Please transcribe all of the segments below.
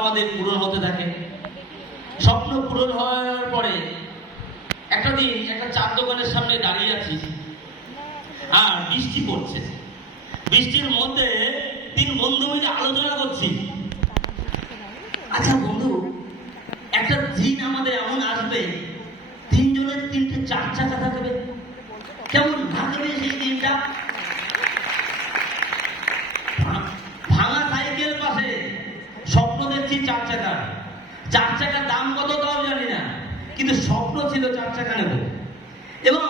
আমাদের পূরণ হতে থাকে। স্বপ্ন পূরণ হওয়ার পরে একটা দিন একটা চার দোকানের সামনে দাঁড়িয়ে আছি, আর বৃষ্টি পড়ছে। বৃষ্টির মধ্যে তিন বন্ধু মিলে আলোচনা করছি, আচ্ছা বন্ধু, একটা দিন আমাদের এমন আসবে তিনজনের তিনটে চার চাকা থাকবে, কেমন লাগবে সেই দিনটা? ভাঙা সাইকেল পাশে স্বপ্ন দেখছি চার চাকার। চার চাকার দাম কত তাও জানি না, কিন্তু স্বপ্ন ছিল চার চাকা নেব। এবং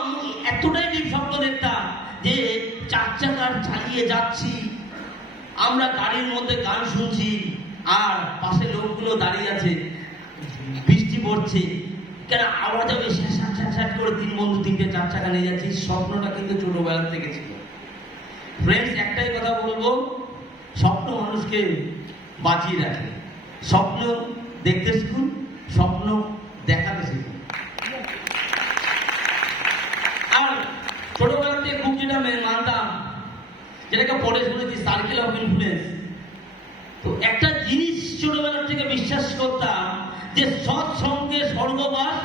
এতটাই ডিপ স্বপ্ন দেখতাম যে চার চাকার চালিয়ে যাচ্ছি, আমরা গাড়ির মধ্যে গান শুনছি, আর পাশে লোকগুলো দাঁড়িয়ে আছে, বৃষ্টি পড়ছে, কেন আওয়াজ হবে শ্যাট করে তিন বন্ধু তিনটে চার চাকা নিয়ে যাচ্ছি। স্বপ্নটা কিন্তু ছোটবেলা থেকে ছিল। ফ্রেন্ডস, একটাই কথা বলবো, স্বপ্ন মানুষকে বাঁচিয়ে রাখে। স্বপ্ন দেখতে শিখুন, স্বপ্ন দেখাতে শিখুন। আর ছোটবেলা থেকে খুব যেটা মানতাম, যেটাকে পড়ে শুনেছি সার্কেল অফ ইনফ্লুয়েন্স, তো একটা জিনিস ছোটবেলা থেকে বিশ্বাস করতাম যে সৎ সঙ্গে স্বর্গবাস,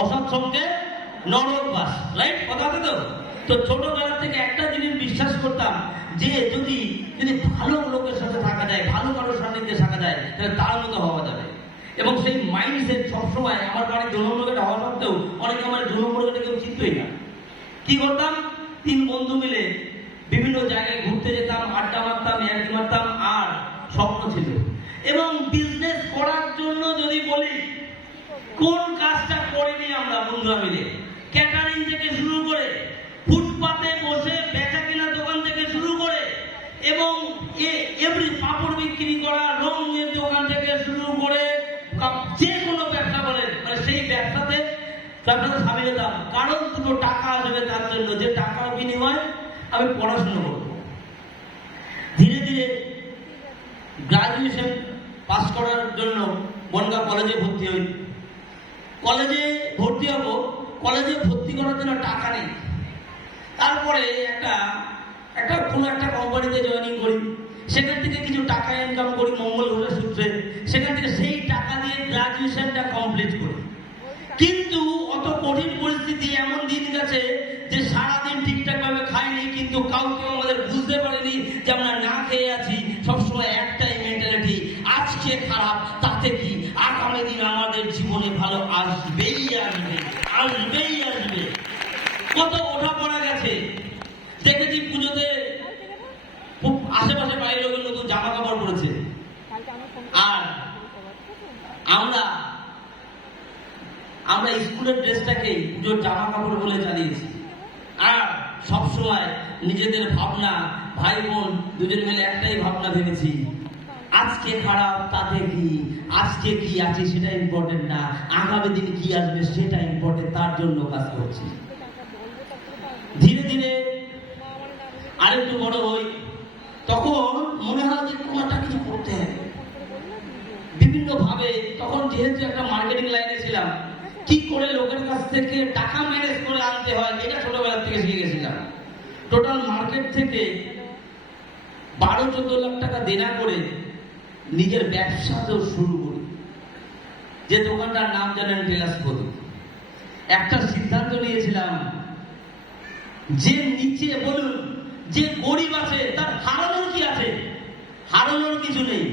অসৎ সঙ্গে নরকবাস। রাইট কথা আছে তো? তো ছোটবেলা থেকে একটা জিনিস বিশ্বাস করতাম যে যদি ভালো লোকের সাথে থাকা যায়, ভালো কারোর সান্নিধ্যে থাকা যায়, তাহলে তার মতো হওয়া যাবে। এবং সেই মাইন্ডসেট সবসময় আমার বাড়ির 2 নম্বর গেটে হওয়া সত্ত্বেও অনেকে আমার 2 নম্বর গেটে কেউ চিনতই না। কি করতাম? তিন বন্ধু মিলে বিভিন্ন জায়গায় ঘুরতে যেতাম, আড্ডা মারতাম, ইয়ার্কি মারতাম, আর স্বপ্ন ছিল। এবং বিজনেস করার জন্য যদি বলি, কোন কাজটা করিনি আমরা বন্ধুরা মিলে? ক্যাটারিং থেকে শুরু করে, ফুটপাতে বসে বেচা কেনা দোকান থেকে শুরু করে, এবং এভরি পাপড় বিক্রি করা, রঙের দোকান থেকে শুরু করে যে কোনো ব্যবসা বলেন, মানে সেই ব্যবসাতে সামিল হতাম। কারণ দুটো টাকা আসবে তার জন্য, যে টাকার বিনিময়ে আমি পড়াশোনা করব। ধীরে ধীরে গ্রাজুয়েশন পাস করার জন্য বনগাঁ কলেজে ভর্তি হই। কলেজে ভর্তি হব, কলেজে ভর্তি করার জন্য টাকা নেই। তারপরে কোনো একটা কোম্পানিতে জয়েনিং করি, সেখান থেকে কিছু টাকা ইনকাম করি মঙ্গল ঘোষের সূত্রে, সেখান থেকে সেই টাকা দিয়ে গ্রাজুয়েশনটা কমপ্লিট করি। কিন্তু অত কঠিন পরিস্থিতি, এমন দিন গেছে যে সারাদিন ঠিকঠাক ভাবে খাইনি, কিন্তু কাউকে আমাদের বুঝতে পারিনি যে আমরা না খেয়ে আছি। সবসময় একটাই মেন্টালিটি, আজকে খারাপ তাতে কি, আগামী দিন আমাদের জীবনে ভালো আসবেই আসবে, আসবেই আসবে। কত ওঠা পড়া গেছে, দেখেছি পুজোতে আশেপাশে বাইরের লোকের নতুন জামা কাপড় পরেছে, আর আমরা স্কুলের ড্রেসটাকে পুজোর জামা কাপড় বলে চালিয়েছি। আর সবসময় নিজেদের ভাবনা, ভাই বোন দুজন মিলে একটাই ভাবনা ভেবেছি, আজকে খারাপ তাতে কি, আজকে কি আছে সেটা ইম্পর্টেন্ট না, আগামী দিন কি আসবে সেটা ইম্পর্টেন্ট, তার জন্য কাজ করছি। ধীরে ধীরে আরেকটু বড় হই, তখন মনে হয় যে কোনো একটা কিছু করতে হবে বিভিন্ন ভাবে। তখন যেহেতু একটা মার্কেটিং লাইনে ছিলাম, কি করে লোকের কাছ থেকে টাকা ম্যানেজ করে আনতে হয় এটা ছোটবেলা থেকে শিখে গেছিলাম। টোটাল মার্কেট থেকে 12-14 লাখ টাকা দেনা করে নিজের ব্যবসাতেও শুরু করি, যে দোকানটার নাম জানেন টেলার্স প্রদীপ। একটা সিদ্ধান্ত নিয়েছিলাম যে নিচে বলুন, যে গরিব আছে তার হারানোর কি আছে? হারানোর কিছু নেই,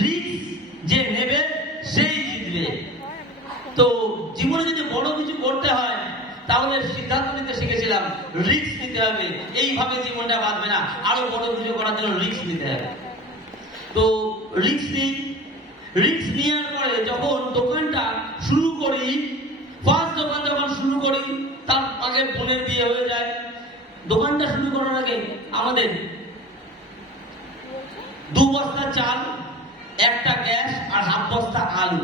রিস্ক যে নেবে সেই জিতবে। তো জীবনে যদি বড় কিছু করতে হয় তাহলে সিদ্ধান্ত নিতে শিখেছিলাম, রিস্ক নিতে হবে। এইভাবে জীবনটা বাঁচবে না, আরো বড় কিছু করার জন্য রিস্ক নিতে হবে। তো রিস্ক নেওয়ার পরে যখন দোকানটা শুরু করি, ফার্স্ট দোকান যখন শুরু করি, তার আগে বোনের বিয়ে হয়ে যায়। দোকানটা শুরু করার আগে আমাদের 2 বস্তা চাল, একটা গ্যাস, আর 1/2 বস্তা আলু,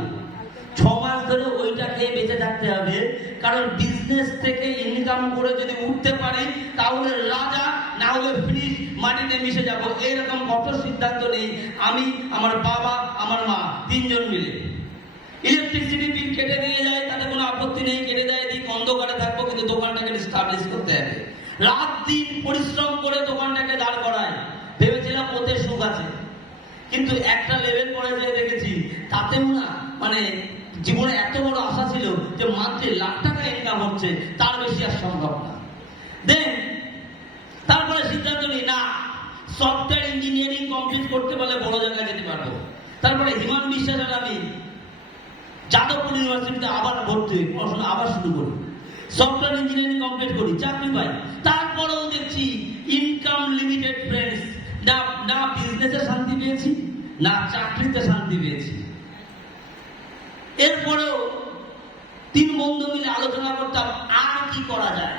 6 মাস ধরে ওইটা খেয়ে বেঁচে থাকতে হবে। কারণ বিজনেস থেকে ইনকাম করে যদি উঠতে পারি তাহলে রাজা, না হলে ফিনিশ, মাটিতে মিশে যাব। এইরকম কঠোর সিদ্ধান্ত নেই আমি, আমার বাবা, আমার মা, 3 জন মিলে। ইলেকট্রিসিটি বিল কেটে দিয়ে যায়, তাতে কোনো আপত্তি নেই, কেটে দেয়, দিক অন্ধকারে থাকবো, কিন্তু দোকানটাকে স্টাবলিশ করতে হবে। রাত দিন পরিশ্রম করে দোকানটাকে দাঁড় করায়। ভেবেছিলাম ওতে সুখ আছে, কিন্তু একটা লেভেল পরে যেয়ে দেখেছি তাতেও না মানে জীবনে এত বড় আশা ছিল যে মাত্র লাখ টাকা ইনকাম হচ্ছে, তার বেশি আর সম্ভব না। দেন তারপরে সিদ্ধান্ত নিই, না সফটওয়্যার ইঞ্জিনিয়ারিং কমপ্লিট করতে পারলে বড় জায়গায় যেতে পারবো। তারপরে হিমান বিশ্বাসের আমি যাদবপুর ইউনিভার্সিটিতে আবার ভর্তি হই, পড়াশোনা আবার শুরু করি, সফটওয়্যার ইঞ্জিনিয়ারিং কমপ্লিট করি, চাকরি পাই। তারপরেও দেখছি ইনকাম লিমিটেড ফ্রেন্ডস, না বিজনেসে শান্তি পেয়েছি, না চাকরিতে শান্তি পেয়েছি। এরপরেও তিন বন্ধু মিলে আলোচনা করতাম আর কি করা যায়।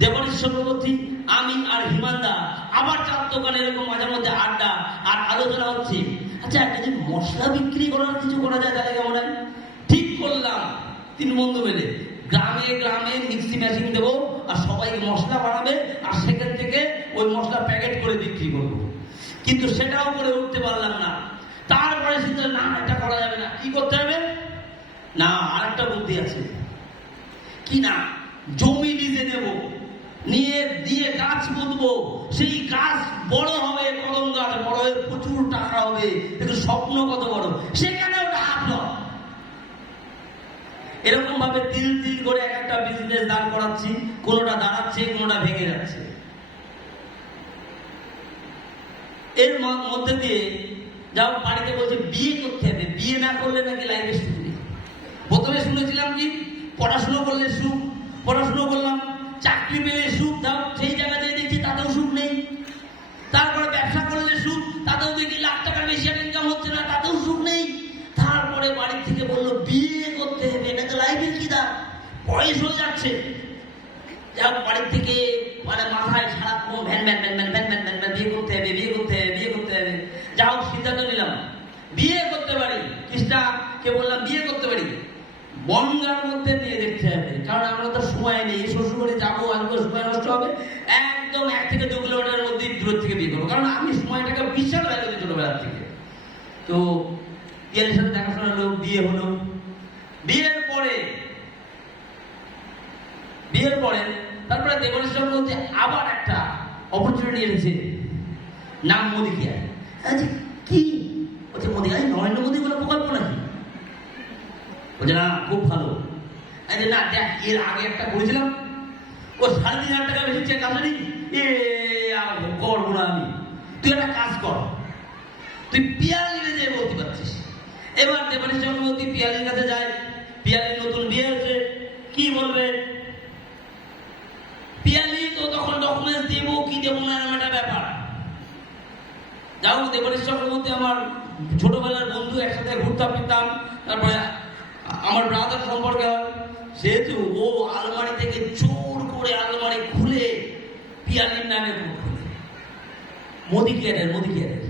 দেবাশিস চক্রবর্তী, আমি আর হিমানদা আবার চার দোকানে এরকম মাঝে মধ্যে আড্ডা আর আলোচনা হচ্ছে, আচ্ছা যদি মশলা বিক্রি করার কিছু করা যায় তাহলে কেমন হয়। ঠিক করলাম তিন বন্ধু মিলে গ্রামে গ্রামে মিক্সি মেশিন দেবো আর সবাই মশলা বানাবে আর সেখান থেকে ওই মশলা প্যাকেট করে বিক্রি করবো। কিন্তু সেটাও করে উঠতে পারলাম না। তারপরে সিদ্ধান্ত, না এটা করা যাবে না, কি করতে হবে, না আর একটা বুদ্ধি আছে, কি না জমি লিজে নেব, নিয়ে দিয়ে গাছ পুঁতবো, সেই গাছ বড় হবে, কদম গাছ বড় হয়ে প্রচুর টাকা হবে, কিন্তু স্বপ্ন কত বড়, সেখানে ওটা হাঁটল। এরকম ভাবে তিল তিল করে এক একটা বিজনেস দাঁড় করাচ্ছি, কোনোটা দাঁড়াচ্ছে কোনোটা ভেঙে যাচ্ছে। এর মধ্যে দিয়ে যাও বাড়িতে বলছে বিয়ে করতে হবে, বিয়ে না করলে নাকি লাইফে সুখ নেই। প্রথমে শুনেছিলাম কি পড়াশুনো করলে সুখ, পড়াশুনো করলাম, চাকরি পেলে সুখ, দাও সেই জায়গাতে দেখছি তাতেও সুখ নেই। তারপরে ব্যবসা করলে সুখ, তাতেও দেখি লাখ টাকার বেশি ইনকাম হচ্ছে না, তাতেও সুখ নেই। তারপরে বাড়ি থেকে বললো বিয়ে করতে হবে, এটা তো লাইফের কি দা, বয়স হয়ে যাচ্ছে। যাও বাড়ির থেকে মানে মাথায় সারাক্ষণ van van van van van van van, বিয়ে করতে হবে বিয়ে করতে হবে বিয়ে করতে হবে। যাও সিদ্ধান্ত নিলাম বিয়ে করতে পারি, কৃষ্ণাকে বললাম বিয়ে করতে পারি, বনগার মধ্যে নিয়ে দেখতে হবে, কারণ আমরা তো সময় নেই, শ্বশুরবাড়ি যাবো আসবো, সময় নষ্ট হবে। একদম 1 থেকে 2 কিলোমিটারের মধ্যে দূর থেকে বিয়ে করবো, কারণ আমি সময়টাকে বিশাল ভ্যালু দিই ছোটবেলার থেকে। তো পিয়ালির সাথে দেখাশোনা হলো, বিয়ে হলো। বিয়ের পরে তারপরে দেবাশিস চক্রবর্তী আবার একটা অপরচুনিটি এনেছে, নাম মোদি কেয়ার। আচ্ছা কি বলছে, মোদি নরেন্দ্র মোদী কোনো প্রকল্প নাকি? বলছে না খুব ভালো। না দেখ এর আগে একটা করেছিলাম, ও 3,500 টাকা বেশি চেক আসেনি, করবো না আমি। তুই একটা কাজ কর, তুই পিয়ালির যে বলতে পারছিস। এবার দেবাশিস চক্রবর্তী পিয়ালির কাছে যায়, পিয়ালির নতুন বিয়ে হয়েছে, কি বলবে, পিয়ালি তো তখন ডকুমেন্টস দেবো কি দেবো না এরকম একটা ব্যাপার। যাও দেবাশিস চক্রবর্তী আমার ছোটবেলার বন্ধু, একসাথে ঘুরতাম ফিরতাম, তারপরে আমার ব্রাদার সম্পর্কে হয়, সেহেতু ও আলমারি থেকে চোর করে আলমারি খুলে পিয়ালির নামে খুলে মোদি কেয়ারের।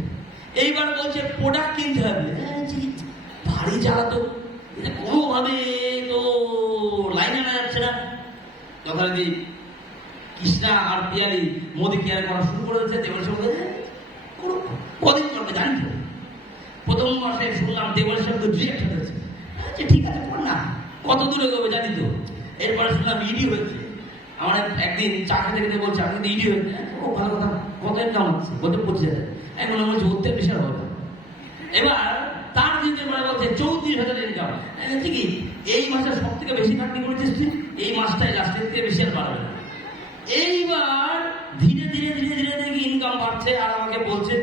এইবার বলছে প্রোডাক্ট কিনতে হবে, ভারী জ্বালা তো, কোনোভাবে তো লাইনে আনা যাচ্ছে না। যথারীতি কৃষ্ণা আর পিয়ালি মোদি কেয়ার করা শুরু করেছে। দেবাশিস কদিন করবে জানি তো, প্রথম মাসে শুনলাম দেবাশিস তো রিজেক্ট হয়েছে, ঠিক আছে কর না, কত দূরে যাবে জানি তো। এরপরে শুনলাম ইডি হয়েছে, আমার একদিন চাকরি থেকে বলছে আমি ইডি হয়েছে, ও ভালো কথা, কত ইনকাম হচ্ছে, বলতে 25,000, এখন বলছে উঠতে বিশাল হবে। এবার তার দিনের পরে বলছে 34,000 ইনকাম, ঠিকই এই মাসে সব থেকে বেশি খাটনি করেছিস তুই, এই মাসটাই লাস্টের থেকে বেশি আর বাড়বে না। এইবার ধীরে ধীরে ধীরে ধীরে দেখি ইনকাম বাড়ছে, আর আমাকে বলছে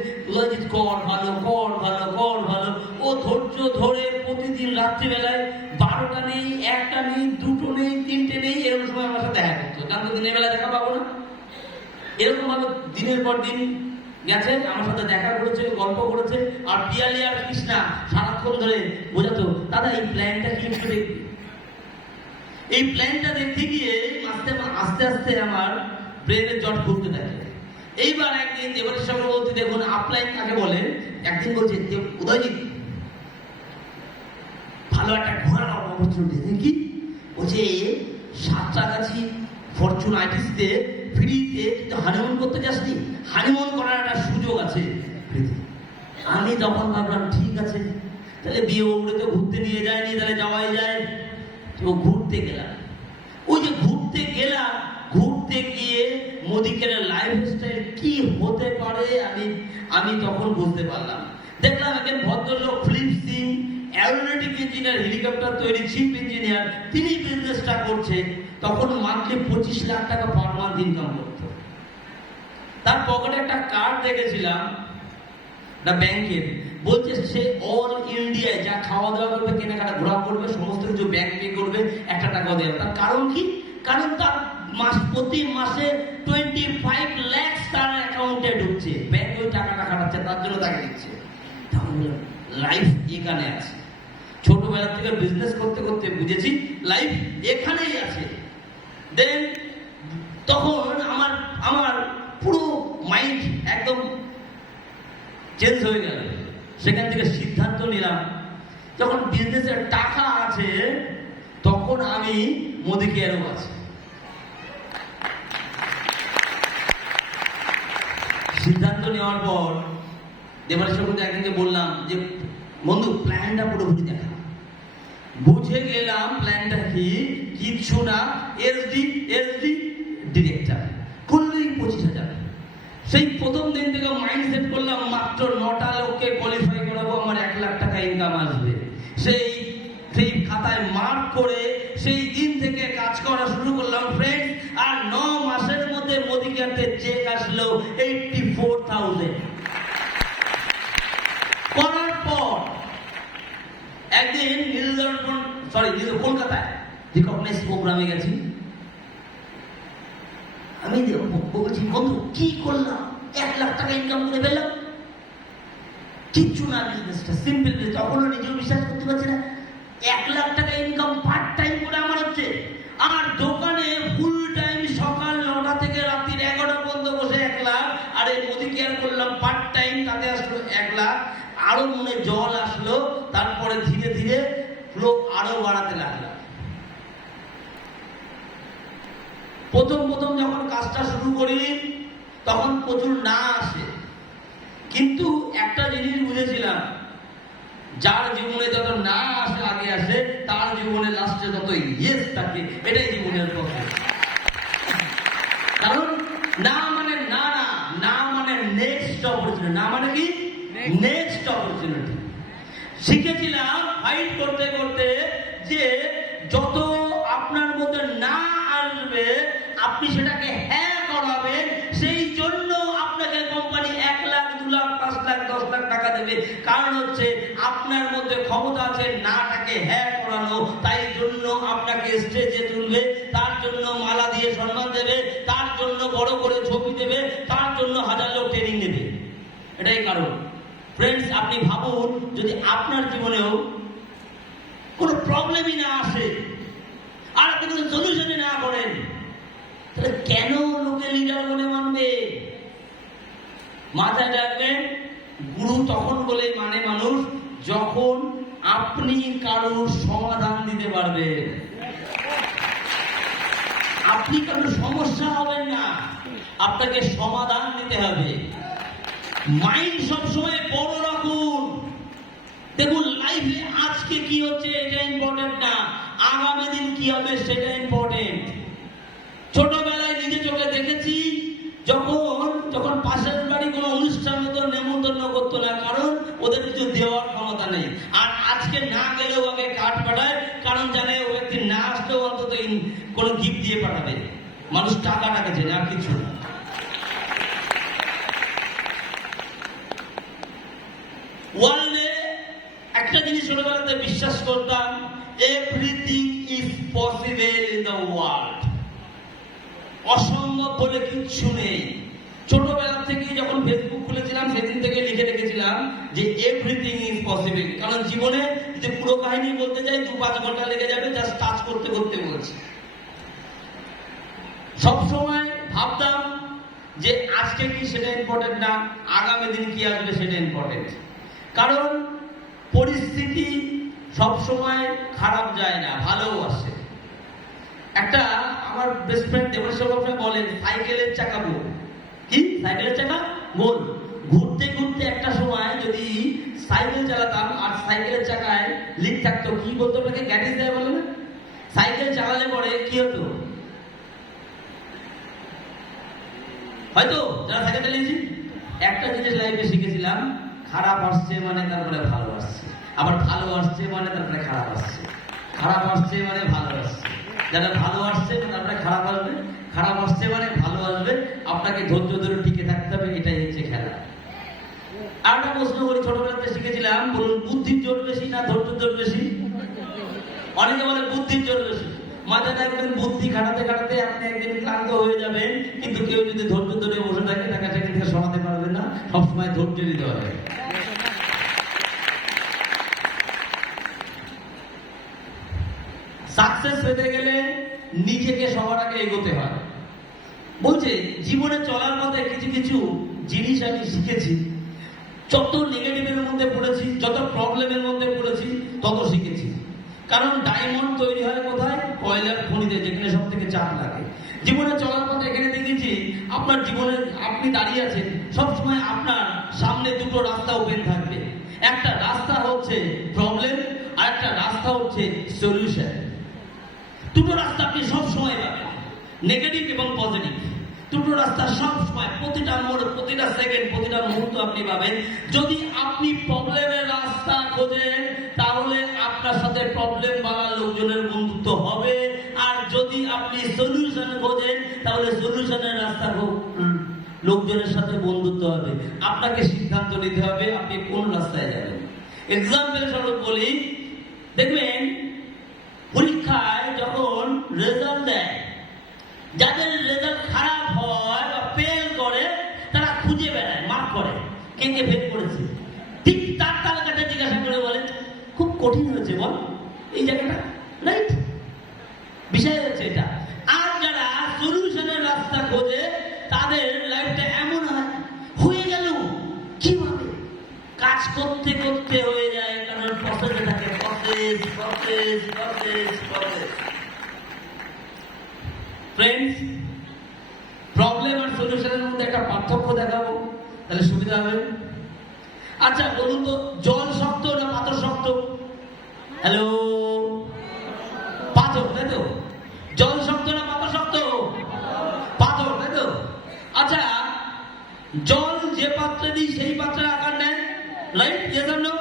কর ভালো কর ভালো কর ভালো। ও ধৈর্য ধরে প্রতিদিন রাত্রিবেলায় 12টা নেই, 1টা নেই, 2টো নেই, 3টে নেই, এরকম সময় আমার সাথে দেখা করতো, কারণ তো দিনের বেলা দেখা পাবো না। এরকম ভাবে দিনের পর দিন গেছে, আমার সাথে দেখা করেছে, গল্প করেছে। আর পিয়ালি আর কৃষ্ণা সারাক্ষণ ধরে বোঝাতো, দাদা এই প্ল্যানটা কি একটু দেখবি। এই প্ল্যানটা দেখতে গিয়ে আস্তে আস্তে আমার ব্রেনের জট খুলতে থাকে। এইবার একদিন দেবাশিস চক্রবর্তী, দেখুন আপলাইন কাকে বলে, একদিন বলছে উদয়জিৎ ভালো একটা ঘোরার অপরচুনিটি কি বলছে, সাঁতরাগাছি ফরচুন আইটিসিতে ফ্রিতে হানিমুন করতে যাসনি, হানিমুন করার একটা সুযোগ আছে। আমি তখন ভাবলাম ঠিক আছে, তাহলে বিয়ে উড়ে তো ঘুরতে নিয়ে যায়নি, তাহলে যাওয়াই যায়। তো ঘুরতে গেলাম, ওই যে ঘুরতে গেলাম, ঘুরতে গিয়ে মোদিকের লাইফস্টাইল কি হতে পারে আমি তখন বুঝতে পারলাম। দেখলাম একজন ভদ্রলোক ফিল্ম সিং ইঞ্জিনিয়ার, হেলিকপ্টার তৈরি চিফ ইঞ্জিনিয়ার, তিনি বিজনেসটা করছে, তখন মান্থলি 25 লাখ টাকা পার মান্থ ইনকাম করতো। তার পকেটে একটা কার্ড দেখেছিলাম না ব্যাংকের, বলছে সে অল ইন্ডিয়ায় যা খাওয়া দাওয়া করবে, কেনাকাটা ঘোরা করবে, সমস্ত কিছু ব্যাংক পে করবে, 1 টাকাও দেবে। তার কারণ কি? কারণ তার প্রতি মাসে 25 লাখ তার অ্যাকাউন্টে ঢুকছে, ব্যাংক ওই টাকাটা কাটাচ্ছে, তার জন্য তাকে দিচ্ছে। তাহলে লাইফ এখানে আছে। ছোটবেলা থেকে বিজনেস করতে করতে বুঝেছি লাইফ এখানেই আছে। দেন তখন আমার পুরো মাইন্ড একদম চেঞ্জ হয়ে গেল। সেখান থেকে সিদ্ধান্ত নিলাম, যখন বিজনেসের টাকা আছে তখন আমি মোদি কেয়ারও আছি। সিদ্ধান্ত নেওয়ার পর দেবারের সঙ্গে একদিনকে বললাম যে বন্ধু প্ল্যানটা পুরোপুরি দেখা। বুঝে গেলাম প্ল্যানটা কি, কিচ্ছু না, এসডি ডিরেক্টর করলেই 25,000। সেই প্রথম দিন থেকে মাইন্ড সেট করলাম মাত্র 9টা লোককে কোয়ালিফাই করাবো, আমার 1 লাখ টাকা ইনকাম আসবে। সেই খাতায় মার্ক করে সেই দিন থেকে কাজ করা শুরু করলাম ফ্রেন্ডস। আর 9 মাসের মধ্যে মোদি কেয়ারতে চেক আসলো 84,000। করার পর একদিন কলকাতায় রিকগনাইজ প্রোগ্রামে গেছি। আমি বলছি বন্ধু কি করলাম, 1 লাখ টাকা ইনকাম করে ফেললাম, কিচ্ছু না, বিজনেসটা সিম্পল। তখনও নিজেও বিশ্বাস করতে পারছি না 1 লাখ টাকা ইনকাম পার্ট টাইম করে আমার হচ্ছে। আর দোকানে ফুল টাইম সকাল 9টা থেকে রাত্রি 11টা পর্যন্ত বসে 1 লাখ। আর এই মোদি কেয়ার করলাম পার্ট টাইম, তাতে আসলো 1 লাখ। আরো মনে জল আসলো। তারপরে ধীরে ধীরে ফ্লো আরো বাড়াতে লাগলাম। প্রথম যখন কাজটা শুরু করি তখন প্রচুর না আসে, কিন্তু একটা জিনিস বুঝেছিলাম, যার জীবনে যত না আসে আগে আসে, তার জীবনে লাস্টে তত ইয়েস থাকে। এটাই জীবনের পক্ষে। কারণ না মানে না, না মানে নেক্সট অপরচুনিটি। না মানে কি? Next opportunity. শিখেছিলাম ফাইট করতে করতে যে যত আপনার মধ্যে না আসবে আপনি সেটাকে হ্যাঁ করাবেন। সেই জন্য আপনাকে কোম্পানি 1 লাখ, 2 লাখ, 5 লাখ, 10 লাখ টাকা দেবে। কারণ হচ্ছে আপনার মধ্যে ক্ষমতা আছে নাটাকে হ্যাঁ করানো। তাই জন্য আপনাকে স্টেজে তুলবে, তার জন্য মালা দিয়ে সম্মান দেবে, তার জন্য বড় করে ছবি দেবে, তার জন্য 1000 লোক ট্রেনিং দেবে। এটাই কারণ। ফ্রেন্ডস, আপনি ভাবুন যদি আপনার জীবনেও কোনো প্রবলেমই না আসে আর আপনি কোনো সলিউশনই না করেন, তাহলে কেন লোকে লিডার বলে মানবে? মাথায় রাখবেন, গুরু তখন বলে মানে মানুষ যখন আপনি কারোর সমাধান দিতে পারবেন। আপনি কারোর সমস্যা হবেন না, আপনাকে সমাধান দিতে হবে। মাইন্ড সবসময় বড় রাখুন। দেখুন লাইফে আজকে কি হচ্ছে এটা ইম্পর্টেন্ট না, আগামী দিন কি হবে সেটা ইম্পর্টেন্ট। ছোটবেলায় নিজে চোখে দেখেছি যখন পাশের বাড়ি কোনো অনুষ্ঠান হতো নেমন্তন্ন করতো না, কারণ ওদের কিছু দেওয়ার ক্ষমতা নেই। আর আজকে না গেলেও আগে কার্ড পাঠায়, কারণ জানে ও ব্যক্তি না আসলেও অন্তত কোনো গিফট দিয়ে পাঠাবে। মানুষ টাকাটাকে চেনে, আর কিছু না। ওয়ার্ল্ডে একটা জিনিস ছোটবেলাতে বিশ্বাস করতাম, everything is possible in the world. অসম্ভব বলে কিচ্ছু নেই। ছোটবেলা থেকে যখন ফেসবুক খুলেছিলাম সেদিন থেকে লিখে রেখেছিলাম যে এভরিথিং ইজ পসিবল। কারণ জীবনে যদি পুরো কাহিনী বলতে যাই 2-5 ঘন্টা লেগে যাবে, জাস্ট টাচ করতে করতে বলছি। সবসময় ভাবতাম যে আজকে কি সেটা ইম্পর্টেন্ট না, আগামী দিন কি আসবে সেটা ইম্পর্টেন্ট। কারণ পরিস্থিতি সবসময় খারাপ যায় না, ভালোও আসে। একটা আমার বেস্ট ফ্রেন্ড দেবশ্রী বলেন সাইকেলের চাকা গোল। কি সাইকেলের চাকা গোল? ঘুরতে ঘুরতে একটা সময় যদি সাইকেল চালাতাম আর সাইকেলের চাকায় লিক থাকতো, কি বলতো ওটাকে? গ্যাটিস দেয় বলে না? সাইকেল চালালে পরে কি হতো? হয়তো যারা সাইকেল চালিয়েছি একটা জিনিস লাইফে শিখেছিলাম, খারাপ আসছে মানে তারপরে ভালো আসছে। আবার ভালো আসছে মানে তারপরে খারাপ আসছে, খারাপ আসছে মানে ভালো আসছে। যারা ভালো আসছে তারপরে খারাপ আসবে, খারাপ আসছে মানে ভালো আসবে। আপনাকে ধৈর্য ধরে টিকে থাকতে হবে, এটাই হচ্ছে খেলা। আর একটা প্রশ্ন করি, ছোটবেলাতে শিখেছিলাম, বলুন বুদ্ধির জোর বেশি না ধৈর্যের জোর বেশি? অনেকে বলে বুদ্ধির জোর বেশি। মাথাটা একদিন বুদ্ধি খাটাতে খাটাতে আপনি একদিন ক্লান্ত হয়ে যাবেন, কিন্তু কেউ যদি ধৈর্য ধরে বসে থাকে তাকে সেখান থেকে সরাতে পারবেন না। সবসময় ধৈর্য দিতে হবে। সাকসেস পেতে গেলে নিজেকে সবার আগে এগোতে হয়। বলছে জীবনে চলার পথে কিছু কিছু জিনিস আমি শিখেছি। যত নেগেটিভের মধ্যে পড়েছি, যত প্রবলেমের মধ্যে পড়েছি, তত শিখেছি। কারণ ডায়মন্ড তৈরি হয় কোথায়? কয়লার খনিতে, যেখানে সব থেকে চাপ লাগে। জীবনে চলার পথে এখানে দেখেছি, আপনার জীবনে আপনি দাঁড়িয়ে আছেন, সবসময় আপনার সামনে দুটো রাস্তা ওপেন থাকবে। একটা রাস্তা হচ্ছে প্রবলেম, আর একটা রাস্তা হচ্ছে সলিউশন। দুটো রাস্তা আপনি সবসময় পাবেন, নেগেটিভ এবং পজিটিভ। দুটো রাস্তা সবসময়, প্রতিটা মোড়, প্রতিটা সেকেন্ড, প্রতিটা মুহূর্ত আপনি পাবেন। যদি আপনি প্রবলেমের রাস্তা খোঁজেন, তাহলে আপনার সাথে প্রবলেম বালা লোকজনের বন্ধুত্ব হবে। আর যদি আপনি সলিউশন খোঁজেন, তাহলে সলিউশনের রাস্তা লোকজনের সাথে বন্ধুত্ব হবে। আপনাকে সিদ্ধান্ত নিতে হবে আপনি কোন রাস্তায় যাবেন। এক্সাম্পল স্বরূপ বলি, দেখবেন পরীক্ষায় যখন রেজাল্ট দেয়, যাদের রেজাল্ট খারাপ হয় বা ফেল করে, তারা খুঁজে বেড়ায়, মার্ক করে কে কে ফেল করেছে। ঠিক তার তালিকাটা জিজ্ঞাসা করে বলে খুব কঠিন হয়েছে বল এই জায়গাটা, রাইট? বিষয় হচ্ছে এটা। আর যারা সলিউশনের রাস্তা খোঁজে, তাদের লাইফটা এমন হয়, হয়ে গেল কিভাবে, কাজ করতে করতে হয়ে যায়। কারণ প্রসেসে থাকে, process process process process. Friends, problem আর সলিউশনের মধ্যে একটা পার্থক্য দেখাবো, তাহলে সুবিধা হবে। আচ্ছা বলুন তো, জল শক্ত না পাথর শক্ত? হ্যালো, পাথর, তাই তো? জল শক্ত না পাথর শক্ত? পাথর, তাই তো? আচ্ছা, জল যে পাত্রে দিই সেই পাত্রে আকার নেয়, রাইট? Yes or no?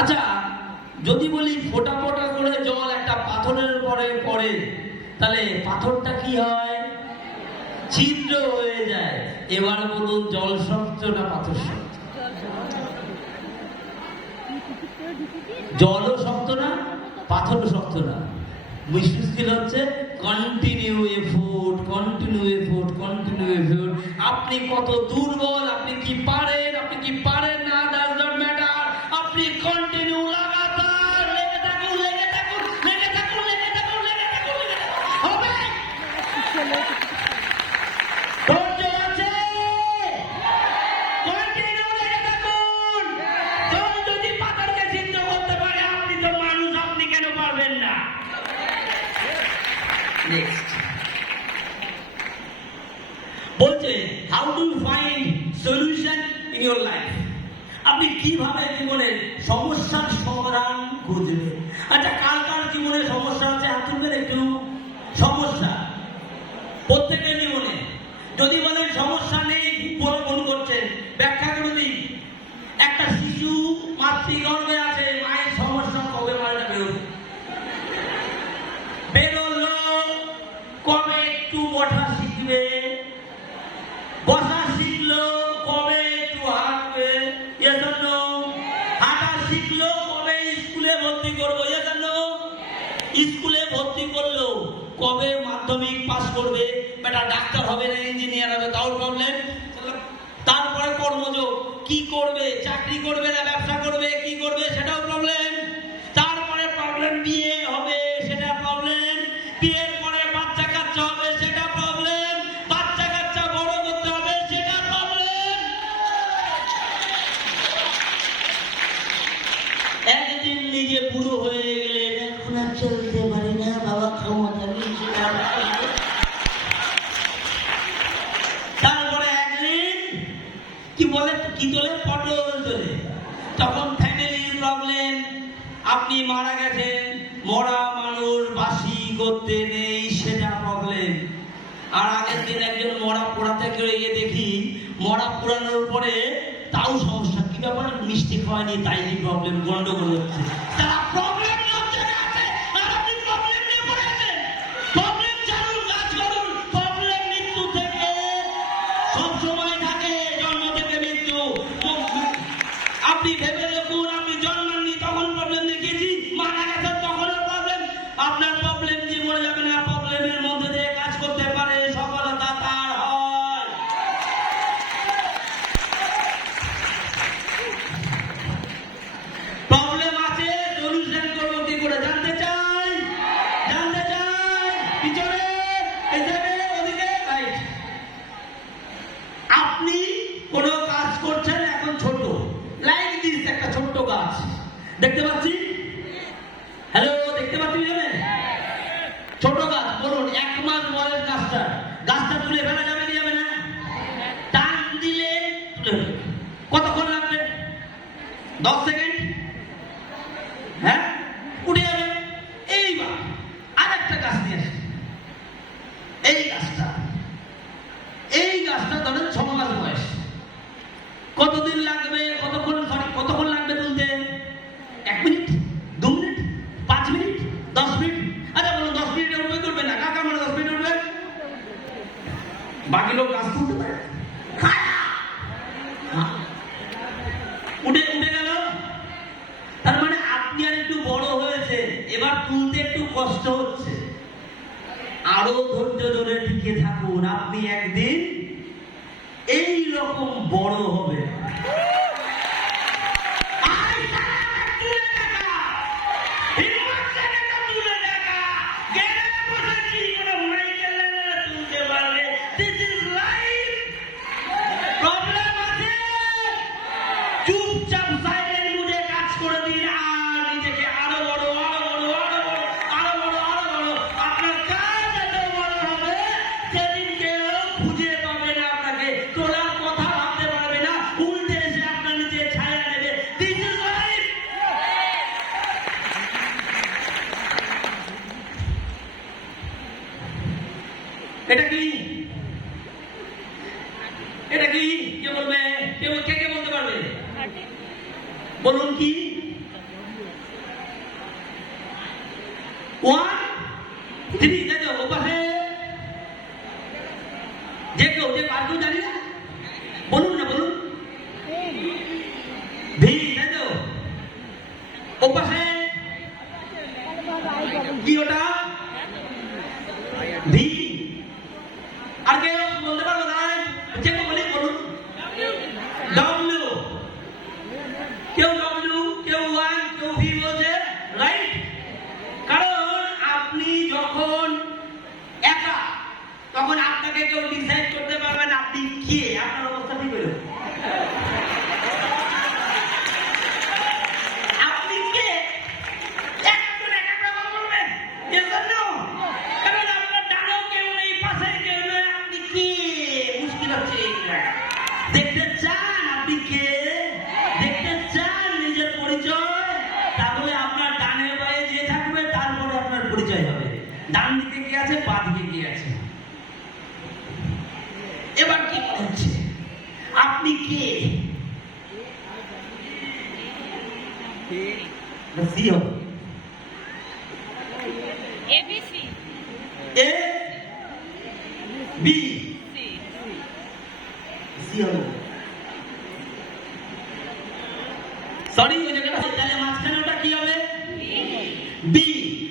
আচ্ছা, যদি বলি ফোঁটা ফোঁটা করে জল একটা পাথরের উপরে পড়ে, তাহলে পাথরটা কি হয়? ছিদ্র হয়ে যায়। এবার বলুন, জল শক্ত না পাথর শক্ত? জলও শক্ত না, পাথরও শক্ত না। মুশকিল হচ্ছে continue effort, continue effort, continue effort. আপনি কত দুর্বল, আপনি কি পারেন, আপনি কি পারেন না, ডাজ নট ম্যাটার। আপনি কন্টিনিউ লাগাতার লেগে থাকুন, লেগে থাকুন, লেগে থাকুন, লেগে থাকুন, লেগে থাকুন, লেগে থাকুন, হবে। ধৈর্য আছে, কন্টিনিউ লেগে থাকুন। জল যদি পাথরকে ছিদ্র করতে পারে, আপনি তো মানুষ, আপনি কেন পারবেন না? নেক্সট বলছে, how do you find solution in your life? আপনি কিভাবে জীবনের সমস্যার সমাধান খুঁজবেন? আচ্ছা, কার কার জীবনে সমস্যা আছে হাত তুলবেন একটু। সমস্যা প্রত্যেকের জীবনে। যদি বলেন সমস্যা নেই, বলে ভুল করছেন। ব্যাখ্যা করে দিই। একটা শিশু মাতৃগর্ভে আছে, মায়ের সমস্যা কবে মারা বেরোবে, বেরোলো কবে একটু ওঠা শিখবে, বসা শিখলো কবে একটু হাঁটবে, এজন্য হাঁটা শিখলো কবে স্কুলে ভর্তি করবো, এজন্য স্কুলে ভর্তি করলো কবে মাধ্যমিক পাস করবে, বেটা ডাক্তার হবে না ইঞ্জিনিয়ার হবে, তাও প্রবলেম। তারপরে কর্মযোগ, কি করবে, চাকরি করবে না ব্যবসা করবে, কি করবে সেটাও প্রবলেম। তারপরে প্রবলেম, বিয়ে হবে সেটা প্রবলেম, বিয়ের পরে বাচ্চা কাচ্চা হবে সেটা প্রবলেম, বাচ্চা কাচ্চা বড় করতে হবে সেটা প্রবলেম। একদিন নিজে বুড়ো হয়ে গেলে এখন আর চলতে পারি না, বাবা ক্ষমতা নেই, সেটা তারপরে একদিন কি বলে, কি তোলে, পটল তোলে, তখন ফ্যামিলির প্রবলেম। আপনি মারা গেছেন, মরা মানুষ বাসি করতে নেই, সেটা প্রবলেম। আর আগের দিন একজন মরা পোড়াতে গিয়ে দেখি, মরা পোড়ানোর পরে তাও সমস্যা। কি ব্যাপার, মিষ্টি খাওয়ায়নি তাই এই প্রবলেম, গন্ডগোল হচ্ছে। তারা প্রবলেম সব জায়গায় আছে, আর আপনি প্রবলেম নিয়ে পড়ে আছেন। প্রবলেম ছাড়ুন, কাজ করুন। প্রবলেম মৃত্যু থেকে সব সময় থাকে, জন্ম থেকে মৃত্যু। আপনি ভেবে দেখুন, আপনি জন্মাননি তখন প্রবলেম দেখিয়েছি, মারা গেছেন তখনও প্রবলেম। আপনার প্রবলেম দিয়ে মরে যাবে না, প্রবলেমের মধ্যে দিয়ে কাজ করতে পারে, সফলতা তার হয়। প্রবলেম আছে, সলিউশন করবো কি করে জানতে চাই? জানতে চাই? পিছনে, এখানে, ওদিকে, রাইট। আপনি কোনো কাজ করছেন এখন ছোট, লাইক দিস, একটা ছোট্ট গাছ দেখতে পাচ্ছি। হ্যালো, দেখতে পাচ্ছি? ছোট গাছ, বলুন 1 মাস বয়স গাছটা, গাছটা তুলে ফেলা যাবে কি যাবে না? টান দিলে তুলে ফেলবে। কতক্ষণ লাগবে? 10 সেকেন্ড। হ্যাঁ, উঠে যাবে। এইবার আর একটা গাছ নিয়ে আসে, এই গাছটা ধরেন 6 মাস বয়স। কতদিন লাগবে, কতক্ষণ লাগবে তুলতে? 1 মিনিট, 2 মিনিট, 5 মিনিট, 10 মিনিট? আচ্ছা বলুন, 10 মিনিটে উঠবে করবে না? কাকা মানে 10 মিনিট উঠবে? বাকি লোক গাছ তুলতে পারে? উঠে গেল। তার মানে আপনি আর একটু বড় হয়েছে, এবার তুলতে একটু কষ্ট হচ্ছে। আরো ধৈর্য ধরে টিকে থাকুন, আপনি একদিন এই রকম বড় হবে। চুপচাপ সাইলেন্ট মুডে কাজ করে দিন, আর নিজেকে আরো বড়, আরো বড়, আরো বড়, আরো বড়, আরো বড়। আপনার কাজ এত বড় হবে, সেদিন কেউ খুঁজে পাবে না, আপনাকে তোলার কথা ভাবতে পারবে না, উল্টে এসে আপনার নিচে ছায়া নেবে। This is life. এটা কি? এটা কি? কে বলবে? কে বলতে পারবে? বলুন কি? 1 3, তাই তো? ও পাশে যে কেউ আর কেউ জানি না, বলুন না, বলুন। ভি, তাই তো? ও পাশে কি ওটা? ভি। আর কেউ বলতে পারবো না? যে কেউ বলি, বলুন। ডব্লিউ। কেউ ডব্লিউ, কেউ 1, কেউ ভি বলছে, রাইট? কারণ আপনি যখন একা, তখন আপনাকে কেউ ডিসাইড করতে পারবে না আপনি কে। আপনার অবস্থা ঠিক হলো, আপনি কে একজন এক একটা বলবেন। এজন্য কারণ আপনার ডানেও কেউ নেই, পাশে কেউ নেই, আপনি কে? মুশকিল হচ্ছে। দেখতে চান আপনি কে? দেখতে চান নিজের পরিচয়? তাহলে আপনার ডানে বায়ে যে থাকবে, তারপরে আপনার পরিচয় হবে। ডান দিকে কি আছে, বাঁ দিকে কি আছে। এবার কি হচ্ছে, আপনি কে? সি হবে, ABC, এ বি, সি হবে। সরি, ওই জায়গাটা, তাহলে মাঝখানে ওটা কি হবে? বি।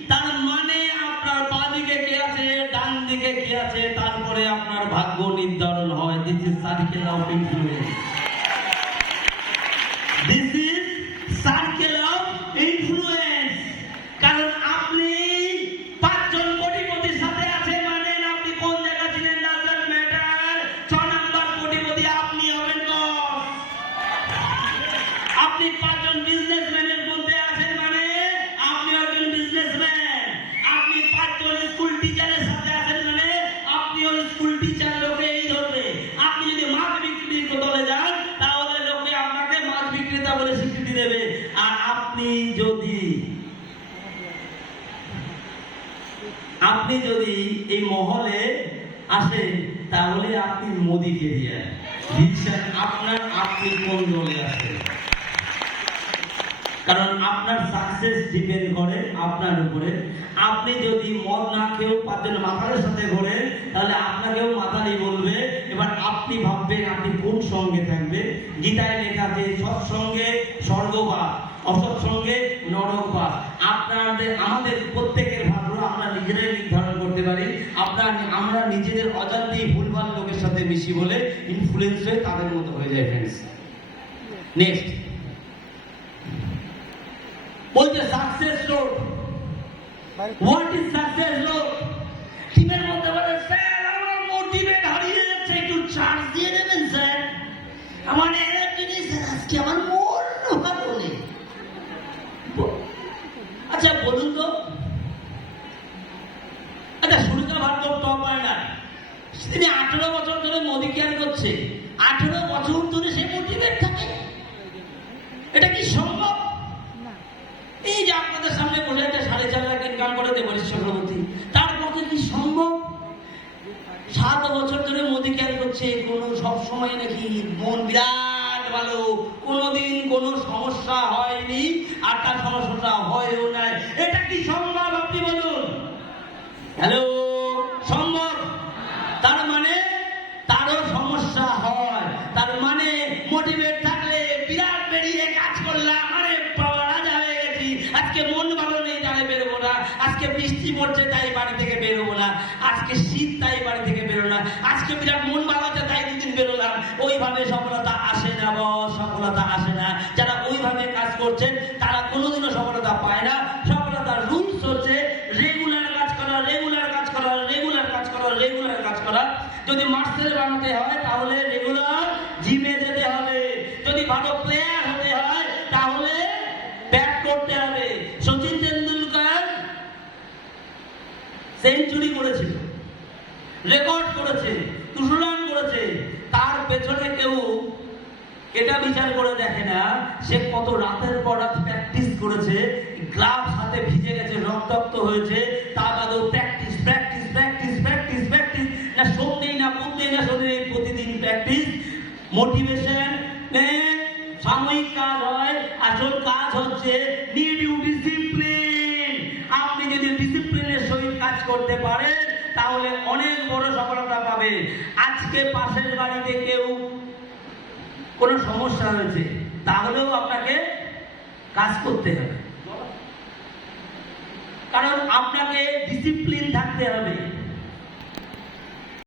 তার মানে আপনার বাঁ দিকে কে আছে, ডান দিকে কে আছে, তারপরে আপনার ভাগ্য নির্ধারণ হয়। This is circle of influence. This is circle of influence. কারণ আপনি 5 জন কোটিপতির সাথে আছে, মানে আপনি কোন জায়গা ছিলেন ডাজন্ট ম্যাটার। 6 নাম্বার কোটিপতি আপনি হবেন বস। আপনি 5 জন বিজনেসম্যানের মধ্যে আছেন, মানে আপনি হবেন বিজনেসম্যান। আপনি 5 জন স্কুল টিচারের সাথে আছেন, মানে আপনি ওই স্কুল টিচার লোকেই ধরবে। আপনি যদি মাছ বিক্রির দলে যান, তাহলে লোকে আপনাকে মাছ বিক্রেতা বলে স্বীকৃতি দেবে। আর আপনি যদি এই মহলে আসেন, তাহলে আপনি মোদি কেরিয়ার দিচ্ছেন। আপনি কোন দলে আছেন? কারণ আপনার সাকসেস ডিপেন্ড করে আপনার উপরে। আপনি যদি মদ না খেয়েও পাঁচজন মাতালের সাথে ঘোরেন, তাহলে আপনাকেও মাতালি বলবে। এবার আপনি ভাববেন আপনি কোন সঙ্গে থাকবেন। গীতায় লেখা আছে সৎসঙ্গে স্বর্গবাস, অসৎসঙ্গে নরকবাস। আমাদের প্রত্যেকের ভাগ্য আমরা নিজেরাই নির্ধারণ করতে পারি। আমরা নিজেদের অজান্তেই ভুলভাল লোকের সাথে মিশি বলে ইনফ্লুয়েন্স হয়ে তাদের মতো হয়ে যায় ফ্রেন্ডস। নেক্সট বলছে success road. What is success road? টিমের মধ্যে বলে স্যার আমার মোটিভেট হারিয়ে যাচ্ছে, একটু চার্জ দিয়ে দেবেন স্যার, আমার এনার্জি নেই স্যার, আজকে আমার মন ভালো নেই। আচ্ছা বলুন তো, আচ্ছা সুনিতা ভার্গব টপ রানার, তিনি 18 বছর ধরে মোদি কেয়ার করছে, 18 বছর ধরে সে মোটিভেট থাকে, এটা কি সম্ভব? এই যে আপনাদের সামনে বলে যে 4.5 লাখ ইনকাম করে দেবরিশ চক্রবর্তী, তার পক্ষে কি সম্ভব? 7 বছর ধরে মোদি কেয়ার করছে, কোনো সব সময় নাকি মন বিরাট ভালো, কোনোদিন কোনো সমস্যা হয়নি, আর তার সমস্যা হয়ও নাই। এটা কি সম্ভব আপনি বলুন? হ্যালো, সম্ভব? তার মানে তারও সমস্যা হয়। তার মানে মোটিভেট থাকলে বিরাট বেরিয়ে কাজ করলাম, আরে বাবা রাজা হয়ে গেছি, আজকে মন ভালো নেই তাই বেরোবো না, আজকে বৃষ্টি পড়ছে তাই বাড়ি থেকে বেরোবো না, আজকে শীত তাই বাড়ি থেকে বেরোবো না, আজকে বিরাট মন ভালো আছে তাই 2 দিন বেরোলাম। ওইভাবে সফলতা আসে না বস, সফলতা আসে না। যারা ওইভাবে কাজ করছেন তারা কোনোদিনও সফলতা পায় না। সফলতার রুলস হচ্ছে রেগুলার কাজ করা, রেগুলার কাজ করা, রেগুলার কাজ করা, রেগুলার কাজ করা। যদি মার্সেল বানাতে হয় তাহলে রেগুলার জিমে যেতে হবে। যদি ভালো প্লেয়ার হতে হয় তাহলে ব্যাট করতে হবে। সচিন তেন্ডুলকার সেঞ্চুরি করেছিল, রেকর্ড করেছে, 200 রান করেছে, তার পেছনে কেউ এটা বিচার করে দেখে না সে কত রাতের পর রাত প্র্যাকটিস করেছে, গ্লাভস হাতে ভিজে গেছে, রক্তাক্ত হয়েছে, তা বাদেও practice practice practice practice practice, না শোন নেই না বুধ নেই না শোন নেই, প্রতিদিন প্র্যাকটিস। মোটিভেশন সাময়িক কাজ হয়, আসল কাজ হচ্ছে নিড ইউ ডিসিপ্লিন। আপনি যদি ডিসিপ্লিনের সহিত কাজ করতে পারেন তাহলে অনেক বড় সফলতা পাবে। আজকে পাশের বাড়িতে কেউ কোনো সমস্যা হয়েছে, তাহলেও আপনাকে কাজ করতে হবে, কারণ আপনাকে ডিসিপ্লিন থাকতে হবে।